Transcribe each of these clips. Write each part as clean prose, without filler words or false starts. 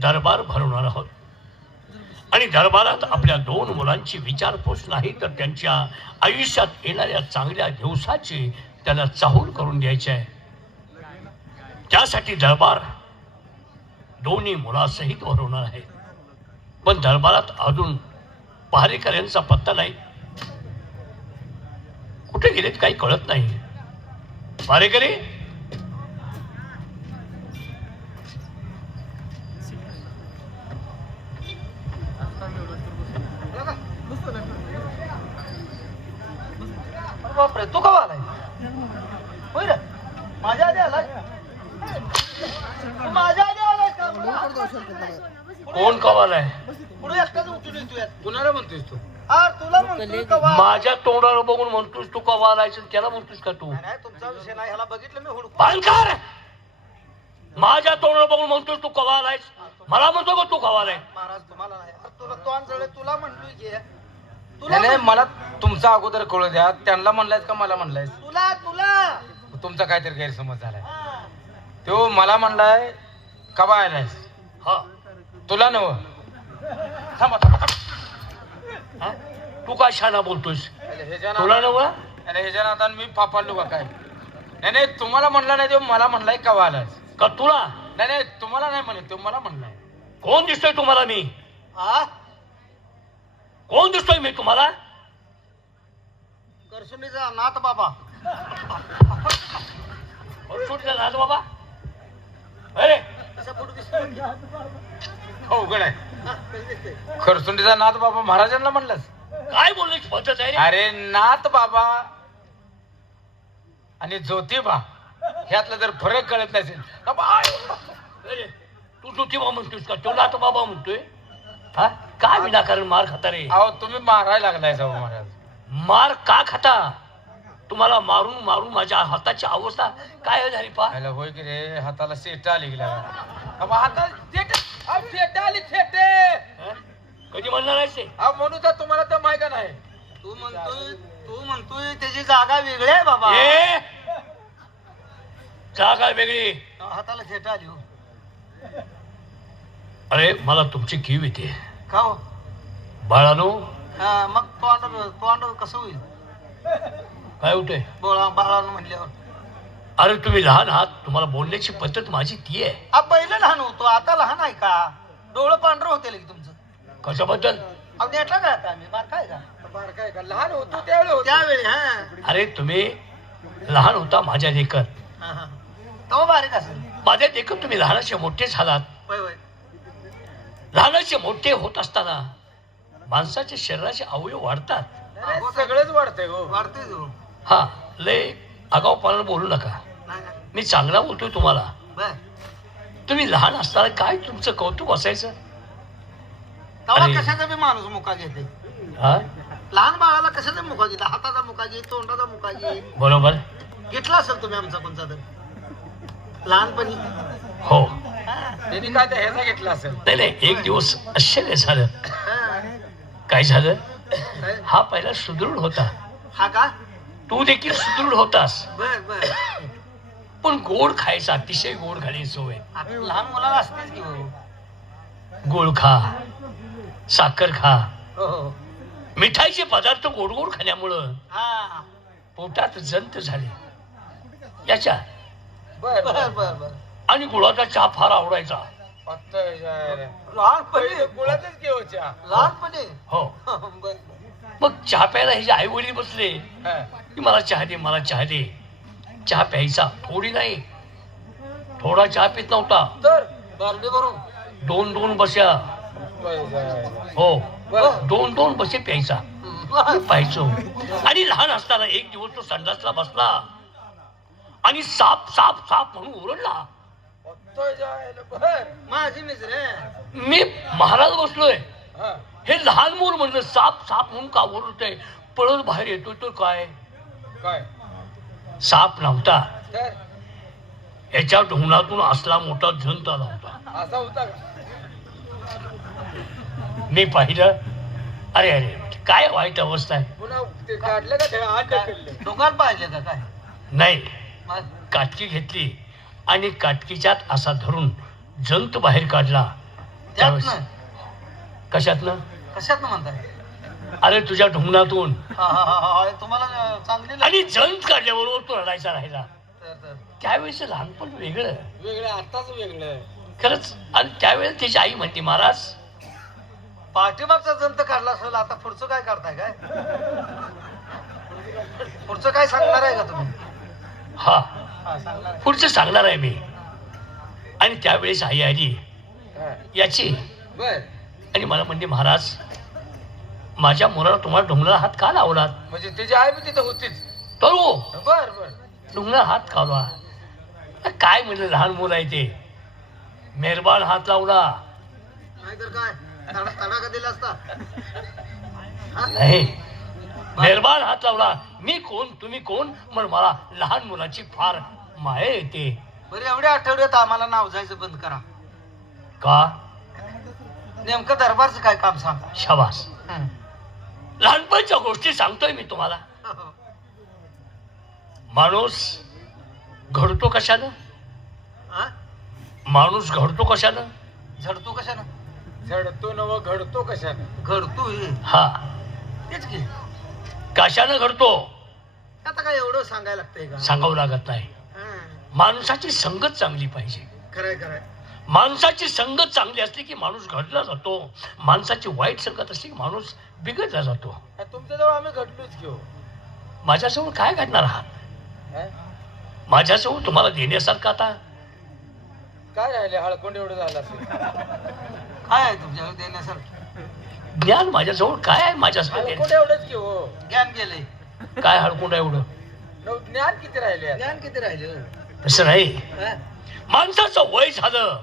दरबार भरवणार आहोत आणि दरबारात आपल्या दोन मुलांची विचारपूस नाही तर त्यांच्या आयुष्यात येणाऱ्या चांगल्या दिवसाची त्याला चाहूल करून द्यायची आहे. त्यासाठी दरबार दोन्ही मुलासहित भरवणार आहे. पण दरबारात अजून पहारेकऱ्यांचा पत्ता नाही. कुठे गेलेत काही कळत नाही. पहारेकरी बापरे, तू कवा आलाय? होय रे, माझ्या आधी आलाय. तू माझ्या आधी आलाय का? कोण कवालाय? पुढे एकटाच उठून येतोय. कुणाला म्हणतोयस तू? हा, तुला म्हणतोय कवा. माझ्या तोंडावर बघून म्हणतोस तू कवा आलायस आणि त्याला म्हणतोस का तू? नाही, तुमचा विषय नाही. ह्याला बघितलं मी हुडकून. बांधकार माझ्या तोंडावर बघून म्हणतोस तू कवा आलायस. मला म्हणतो का तू कवा आलाय? महाराज तुम्हाला नाही. अरे तुला तोंड जळे, तुला म्हणलोय की नाही नाही, मला तुमचा अगोदर कळू द्या. त्यांना म्हणलायस का मला म्हणलायस? तुला तुला तुमचा काहीतरी गैरसमज झालाय. हा. तो मला म्हणलाय कवा आलायस. हा तुला नव थांबा थांबा हा? तू काय शाना बोलतोस? तुला नव ह्याच्या नादान मी फापाडलो का काय? नाही नाही, तुम्हाला म्हणला नाही, तो मला म्हणलाय कवा आलायस. का तुला? नाही नाही, तुम्हाला नाही म्हणत, तो मला म्हणलाय. कोण दिसतोय तुम्हाला मी? हा? कोण दिसतोय मी तुम्हाला? करसुनीचा नाथ बाबा. सुटला नाथ बाबा. अरे कसा फोटो दिसतोय? अवघड आहे. हा, कसं दिसतंय? खरसुंडीचा नाथ बाबा महाराजांना म्हणलास? काय बोलण्याची पद्धत आहे रे? अरे नाथ बाबा आणि ज्योतिबा ह्यातला जर फरक कळत नसेल तर अरे, तू ज्योतिबा म्हणतोस का? तो नाथ बाबा म्हणतोय. हा काय विनाकारण मार खाता रे? अहो तुम्ही मारायला लागलाय जाऊ महाराज. मार का खाता? तुम्हाला मारून मारून माझ्या हाताची अवस्था काय झाली पा? याला होय की रे, हाताला सेट आली गेला. हाताला सेट आली सेटे. कधी म्हणणार आहेस ते? म्हणून तर तुम्हाला तर माहिती का नाही. तू म्हणतोय त्याची जागा वेगळी आहे बाबा. ए जागा वेगळी. हाताला खेट आली हो. अरे मला तुमची कीव येते का हो? बाळानो. हा, मग तोंड कसं होईल? काय होतंय? बाळानं म्हणल्यावर. अरे तुम्ही लहान आहात, तुम्हाला बोलण्याची पद्धत माझी ती आहे. पहिलं लहान होतो, आता लहान आहे का? डोळं पांढरं होते की तुमचं. कशाबद्दल? अहो नेटला का आता आम्ही बारकाय का? बारकाय का? लहान होतो त्यावेळी त्यावेळी. हा अरे तुम्ही लहान होता माझ्या देखत. हा हा. तेव्हा बारीक असेल. माझ्या देखत तुम्ही लहानाचे मोठे झालात. होय होय. लहानाचे मोठे होत असताना माणसाच्या शरीराचे अवयव वाढतात. सगळंच वाढतंय हो. वाढते जो. हा लय आगाऊपणानं बोलू नका. नाही नाही. मी चांगला बोलतोय तुम्हाला. बर. तुम्ही लहान असताना काय तुमचं कौतुक असायचं? तेव्हा अरे. कशाचा बी माणूस मुका घेते. हा लहान बाळाला कशाचा मुका घेता? हाताचा मुका घे, तोंडाचा मुका घे. बरोबर. घेतला असेल तुम्ही आमचा कोणता तर लहानपणी. हो. हा. त्यांनी काय त्या ह्याचा घेतला असेल. नाही नाही, एक दिवस आश्चर्य झालं. हा. काय झालं? काय? हा पहिला सुदृढ होता. हा का? तू देखील सुदृढ होतास. बर बर. पण गोड खायचा, अतिशय गोड खाण्याची सवय. आता लहान मुलाला असतेच की हो. गोड खा, साखर खा. हो हो. मिठाईचे पदार्थ गोड गोड खाण्यामुळं हा. पोटात जंत झाले याच्या. बर बर बर बर. आणि गुळाचा चहा फार आवडायचा. लहानपणी. गुळातच घेऊच्या. लहानपणी. हो. बर. मग चहा प्यायला हे जे आई वडील बसले की मला चहा दे, मला चहा दे. चहा प्यायचा, थोडी नाही, थोडा चहा पित नव्हता. तर बारडी भरून. दोन दोन बस्या. हो, दोन दोन बसे प्यायचा. मी पाहायचो. आणि लहान असताना एक दिवस तो संडासला बसला आणि साप साप साप म्हणून ओरडला. माझी मित्र. मी महाराज बसलोय. हे लहान मूल म्हणलं साप साप म्हणून का ओरडतंय? पळत बाहेर येतोय तर काय काय साप नव्हता. तर याच्या ढोंगणातून असला मोठा जंत आला होता. असा होता का? मी पाहिलं. अरे अरे काय वाईट अवस्था आहे. पुन्हा ते काढलं का ते आत ढकललं? दुकान पाहिजे का काय? नाही, मग काटकी घेतली आणि काटकीच्यात असा धरून जंत बाहेर काढला त्यावेळेस त्यातनं कशातनं? कशातनं म्हणताय? अरे तुझ्या ढुंगणातून. तुम्हाला चांगली आणि जंत काढल्याबरोबर तू रडायचा राहिला. तर त्यावेळेस लहानपण वेगळं वेगळं आताच वेगळं. खरंच. आणि त्यावेळेस त्याची आई म्हणते महाराज पाठीमागचा जंत काढला असेल, आता पुढचं काय करताय काय? पुढचं काय सांगणार आहे का तुम्ही? हा सांगणार आहे. पुढचं सांगणार आहे मी. आणि त्यावेळेस आई आली हा. याची बर आणि मला म्हणते महाराज माझ्या मुलाला तुम्हाला ढुंगणाला हात का लावलात? म्हणजे त्याची आई बी तिथं होतीच. तरू बर बर ढुंगणाला हात लावला. काय म्हणलं लहान मुलं आहे ते. मेहरबान हात लावला नाहीतर काय तडाखा दिला असता. नाही. मेहरबान हात लावला. मी कोण तुम्ही कोण म्हणून मला लहान मुलाची फार माया येते. बरं एवढ्या आठवड्यात आम्हाला नाव जायचं बंद करा. का? नेमकं दरबारचं काय काम सांगा. शाबास. लहानपणच्या गोष्टी सांगतोय मी तुम्हाला. माणूस घडतो कशानं? हा? माणूस घडतो कशानं? झडतो कशानं? झडतो नव घडतो कशानं? घडतो हे हा तेच की. कशानं घडतो आता काय एवढं सांगायला लागतंय का? सांगावं लागत नाही. हा. माणसाची संगत चांगली पाहिजे. खरंय खरंय. माणसाची संगत चांगली असली की माणूस घडला जातो. माणसाची वाईट संगत असली की माणूस बिघडला जातो. तुमच्याजवळ आम्ही घडलोच घेऊ. माझ्याजवळ काय घडणार आहात? हा? माझ्याजवळ तुम्हाला देण्यासारखं आता काय राहिले हळकोंड एवढं झालं असेल. काय आहे तुमच्याकडे देण्यासारखं? ज्ञान माझ्याजवळ काय आहे? माझ्याजवळ हळकोंड एवढंच घेऊ. ज्ञान गेलंय. काय हडकुंड एवढं? ज्ञान किती राहिले आता? ज्ञान किती राहिलं? तसं नाही. हा? माणसाचं वय झालं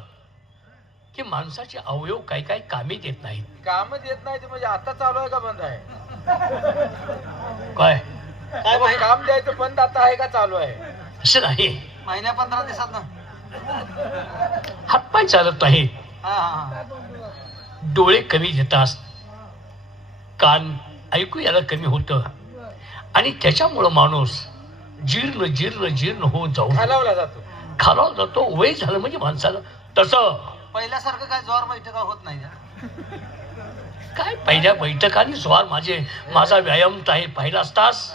की माणसाचे अवयव काही काही कामी देत नाहीत. काम देत नाही ते म्हणजे आता चालू आहे का बंद आहे? काय? काय माहिती? काम द्यायचं बंद आता आहे का चालू आहे? असं नाही. महिन्या 15 दिवसात ना. हातपाय चालत नाही. हा हा डोळे कमी देतात. कान ऐकू याला कमी होतं. आणि त्याच्यामुळं माणूस जीर्ण जीर्ण जीर्ण होत जाऊ घालवला जातो. खालावला जातो. वय झालं म्हणजे माणसाला तसं पहिल्यासारखं काय जोर बैठका होत नाही का? काय पहिल्या बैठकांनी स्वार माझा व्यायाम तर आहे. पहिलाच तास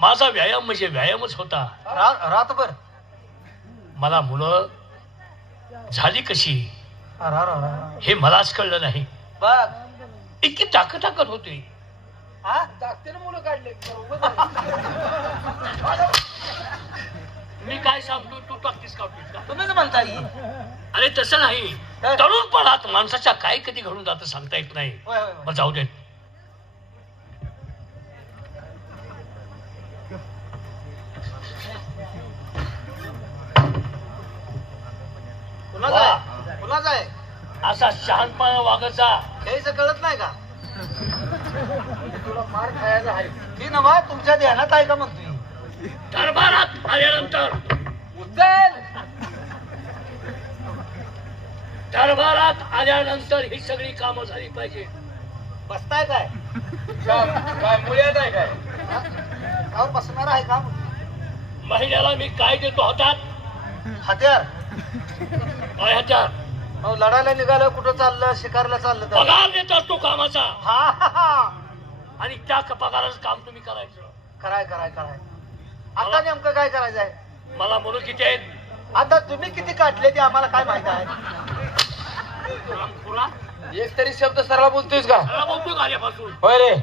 माझा व्यायाम म्हणजे व्यायामच होता. रातभर मला मुलं झाली कशी हे मलाच कळलं नाही. बघ. इतकी ताकद होती. हा? ताकदीने मुलं काढले. मी काय सांगतो तू टाकतीस काढतीस का? तुम्हीच म्हणता की. अरे तसं नाही. तरुणपणात माणसाच्या काय कधी घडून जातं सांगता येत नाही. होय, होय, होय. मग जाऊ देत. कुणाचं आहे? कुणाचं आहे? असा शहाणपणा वागायचा. काहीच कळत नाही का? तुला मार खायला आहे. ती नवा तुमच्या ध्यानात आहे का म्हणतोय? दरबारात आल्यानंतर उचल. दरबारात आल्यानंतर ही सगळी कामं झाली पाहिजे. बसताय काय? काय मुळ्यात आहे काय? कावर बसणार आहे का? महिन्याला मी काय देतो हातात? हत्यार. काय हत्यार? अहो, लढायला निघालं, कुठं चाललं, शिकारला चाललं तर. पगार देत असतो कामाचा. हा हा, हा. आणि त्या पगाराचं काम तुम्ही करायचं. कराय कराय कराय. आता नेमकं काय करायचं आहे? मला मुलं किती आहेत? आता तुम्ही किती काढले ते आम्हाला काय माहित आहे? खुरा? एक तरी शब्द सरळा बोलतोयस का? मला बोलतो का आल्यापासून? होय रे.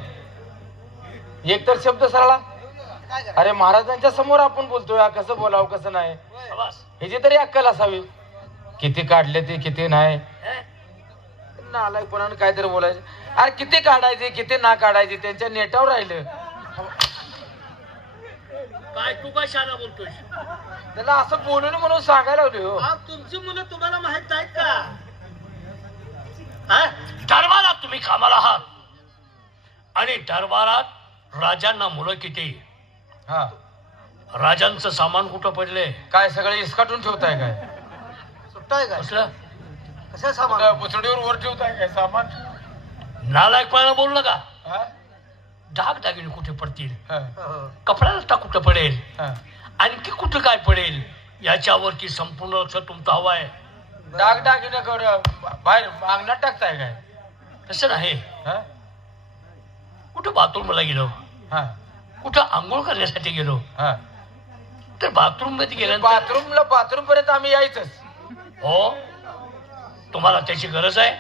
एक तर शब्द सरळा. काय करायचं? अरे महाराजांच्या समोर आपण बोलतोय कसं बोलावं कसं नाही शाबास. ह्याची तरी अक्कल असावी. किती काढले ते किती नाही. हे? नालायकपणाने काहीतरी बोलायचं. अरे किती काढायचे किती ना काढायचे त्यांच्या नेटावर राहिलं. काय तू काय शाना बोलतोय? त्याला असं बोलून म्हणून सांगायला लागलो. अहो, तुमची मुलं तुम्हाला माहित आहेत का? हा? दरबारात तुम्ही कामाला आहात. आणि दरबारात राजांना मुलं किती? हा राजांचं सामान कुठं पडले? काय सगळे इसकाटून ठेवताय काय? सुट्टाय काय? कसलं? कशा सामान? कुठं पुतळीवर वर ठेवताय काय सामान? नालायकपणा बोलू नका. हा? दागिने कुठे पडतील? हा, हो, हो. कपडा लत्ता कुठं पडेल? हा. आणखी कुठं काय पडेल? याच्यावरती संपूर्ण लक्ष तुमचं हवं आहे. दागदागिने करून बाहेर अंगणात टाकताय काय? तसं नाही. हा? कुठं बाथरूमला गेलो, हा, कुठं आंघोळ करण्यासाठी गेलो, हा. तर बाथरूम मध्ये गेल्यानंतर बाथरूम पर्यंत आम्ही यायचंच. हो, तुम्हाला त्याची गरज आहे.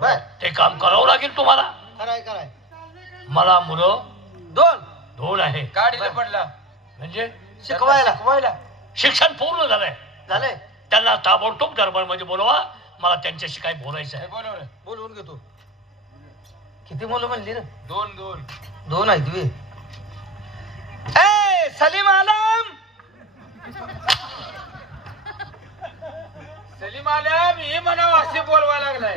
बर ते काम करावं लागेल तुम्हाला. कराय मला मुलं 2 आहे. गाडीला पडला म्हणजे शिकवायला. शिक्षण पूर्ण झालंय. झालंय. त्यांना ताबडतोब दरबारमध्ये बोलवा. मला त्यांच्याशी काय बोलायचं आहे. बोलवलं. बोलवून घेतो. किती मुलं म्हणली रे? 2 आहेत तुम्ही. ए सलीम आलम. सलीम आल्या मी म्हणावं असे बोलवायला लागलाय.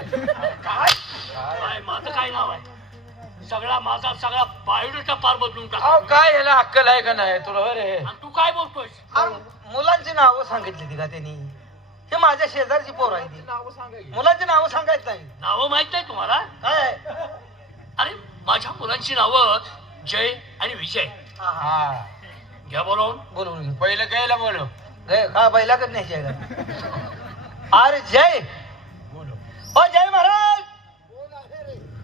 काय माझं काय नाव आहे? माझा सगळा बायोडेटा पार बदलून अहो टाक. काय ह्याला अक्कल आहे का नाही तुला? रे आणि तू काय बोलतोय? मुलांची नावं सांगितली ती का त्यांनी? हे माझ्या शेजारची पोर आहे ती. मुलांची नावं सांगायचं नाही. नावं माहित नाही तुम्हाला? काय? अरे माझ्या मुलांची नावं जय आणि विजय. हा, घ्या बोलवून. बोलवून घे. पहिलं गायला बोलव. का बैलाकडे न्यायची आहे का? अरे जय. हो जय महाराज.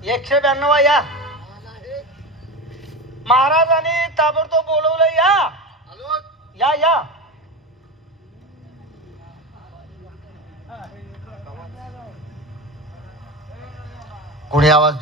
192 या. महाराजांनी ताबडतोब बोलवलं. या कोणी आवाज